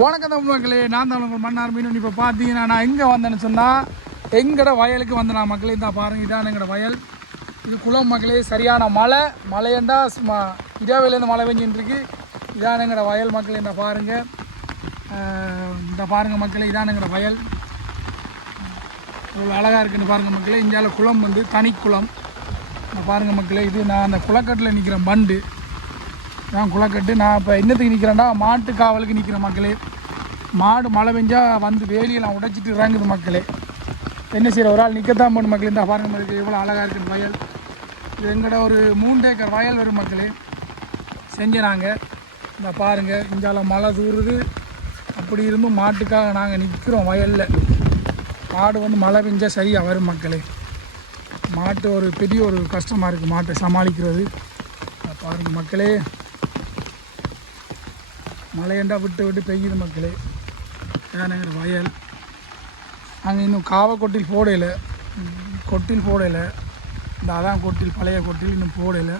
வணக்கம் தமிழ் மக்களே நான் தான் உங்கள் மன்னார் மீன். இப்போ பார்த்தீங்கன்னா நான் எங்கே வந்தேன்னு சொன்னால் எங்கட வயலுக்கு வந்து நான் மக்களே தான் பாருங்க இதான் எங்கட வயல். இது குளம் மக்களே சரியான மழை. மழையண்டா சும்மா இதாவிலேருந்து மழை பெஞ்சுட்டு இருக்கு இதான் எங்கட வயல் மக்களே இந்த பாருங்க. இந்த பாருங்க மக்களே இதான் எங்கட வயல். இவ்வளோ அழகாக இருக்குன்னு பாருங்கள் மக்களே. இந்தியாவில் குளம் வந்து தனி குளம் இந்த பாருங்கள் மக்களே இது நான் அந்த குளக்கட்டில் நிற்கிற பண்டு நான் குளக்கட்டு நான் இப்போ என்னத்துக்கு நிற்கிறேன்னா மாட்டு காவலுக்கு நிற்கிற மக்களே. மாடு மழை பெஞ்சா வந்து வேலியெல்லாம் உடைச்சிட்டு இறங்குது மக்களே. என்ன செய்கிற ஒரு ஆள் நிற்கத்தான் போன மக்கள். இந்த பாருங்க மக்களே எவ்வளோ அழகாக இருக்குது வயல். இது எங்கட ஒரு மூன்று ஏக்கர் வயல் வரும் மக்களே. செஞ்சுனாங்க. இந்த பாருங்க இங்கால மழை தூறுது அப்படி இருந்தும் மாட்டுக்காக நாங்கள் நிற்கிறோம் வயலில். மாடு வந்து மழை பெஞ்சால் சரியாக வரும் மக்களே. மாட்டு ஒரு பெரிய ஒரு கஷ்டமாக இருக்குது மாட்டை சமாளிக்கிறது. பாருங்கள் மக்களே. மழையண்டா விட்டு விட்டு பெய்யுது மக்களே. ஏனங்கிற வயல். நாங்கள் இன்னும் காவை கொட்டில் போடையில் கொட்டில் போடையில் இந்த அதான் கொட்டில் பழைய கொட்டில் இன்னும் போடையில்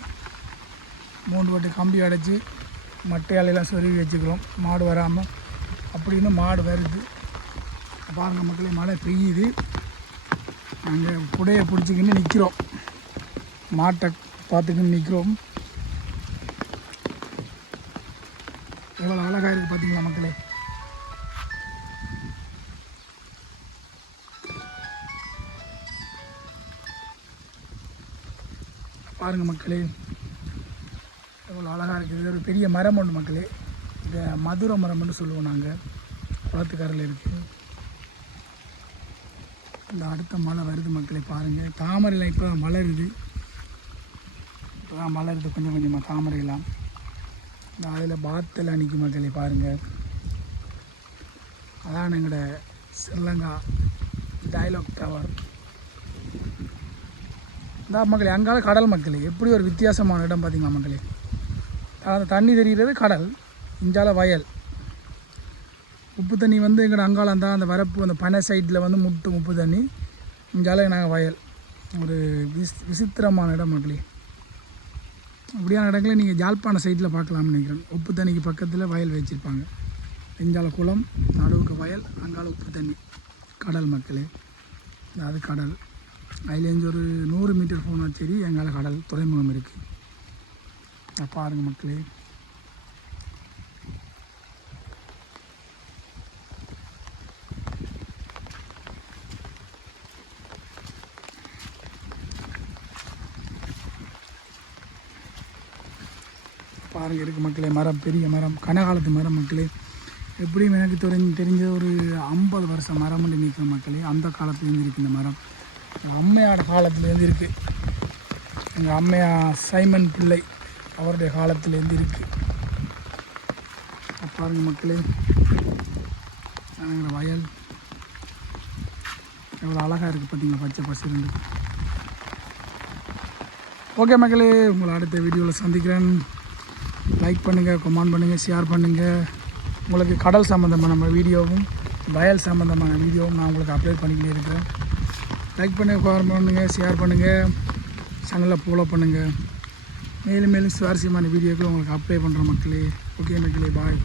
மூன்று வட்டி கம்பி அடைச்சி மட்டையாலையெல்லாம் சொருவி வச்சுக்கிறோம். மாடு வராமல் அப்படின்னு மாடு வருது. பாருங்க மக்களே மழை பெய்யுது. நாங்கள் புடையை பிடிச்சிக்கின்னு நிற்கிறோம் மாட்டை பார்த்துக்கின்னு நிற்கிறோம் எவ்வளோ அழகாக இருக்குது பார்த்தீங்களா மக்களே? பாருங்க மக்களே எவ்வளோ அழகாக இருக்குது ஒரு பெரிய மரம் ஒன்று மக்களே. இந்த மதுரை மரம்னு சொல்லுவோம் நாங்கள் குளத்துக்காரில் இருக்குது இந்த அடுத்த மழை வருது மக்களே பாருங்கள் தாமரைலாம் இப்போ மலருது இப்போ தான் மலருது கொஞ்சம் கொஞ்சமாக தாமரைலாம் நாளையில் அதில் பாத்தெல்லாம் நிற்கும் மக்களே பாருங்கள் அதான் எங்களோட ஸ்ரீலங்கா டைலாக் டவர் இந்த மக்களே அங்கால கடல் மக்களே எப்படி ஒரு வித்தியாசமான இடம் பார்த்தீங்களா மக்களே? அந்த தண்ணி தெரிகிறது கடல் இஞ்சால வயல். உப்பு தண்ணி வந்து எங்கட அங்காளம் தான் அந்த வரப்பு அந்த பனை சைட்டில் வந்து முட்டும் உப்பு தண்ணி இங்கால நாங்கள் வயல். ஒரு விசித்திரமான இடம் மக்களே. அப்படியான இடங்களை நீங்கள் ஜாழ்ப்பாண சைட்டில் பார்க்கலாம்னு நினைக்கிறேன். உப்பு தண்ணிக்கு பக்கத்தில் வயல் வச்சுருப்பாங்க. இஞ்சால குளம் நடுவுக்கு வயல் அங்கால உப்பு தண்ணி கடல் மக்களே. அது கடல். அதுலேருந்து ஒரு நூறு மீட்டர் போனால் சரி எங்கால கடல் துறைமுகம் இருக்குது பாருங்கள் மக்களே. பாருங்கள் இருக்கு மக்களே மரம் பெரிய மரம் கனகாலத்து மரம் மக்களே. எப்படியும் எனக்கு தெரிஞ்சு தெரிஞ்ச ஒரு ஐம்பது வருஷம் மரம் மட்டும் நிற்கிற மக்களே. அந்த காலத்துலேருந்து இருக்குது இந்த மரம். எங்க அம்மையோட காலத்துலேருந்து இருக்குது எங்கள் அம்மையா சைமன் பிள்ளை அவருடைய காலத்துலேருந்து இருக்குது பாருங்கள் மக்களே எங்கள் வயல். எவ்வளோ அழகாக இருக்குது பார்த்தீங்களா பச்சை பசுருந்து ஓகே மக்களே உங்களை அடுத்த வீடியோவில் சந்திக்கிறேன். லைக் பண்ணுங்கள் கமெண்ட் பண்ணுங்கள் ஷேர் பண்ணுங்கள் உங்களுக்கு கடல் சம்மந்தமான நம்ம வீடியோவும் வயல் சம்மந்தமான வீடியோவும் நான் உங்களுக்கு அப்லோட் பண்ணிக்கிட்டே இருக்கிறேன். லைக் பண்ணுங்கள் கமெண்ட் பண்ணுங்கள் ஷேர் பண்ணுங்கள் சேனலில் ஃபாலோ பண்ணுங்கள் மேலும் மேலும் சுவாரஸ்யமான வீடியோக்கள் உங்களுக்கு அப்ளை பண்ணுற மக்களே ஓகே மக்களே பாய்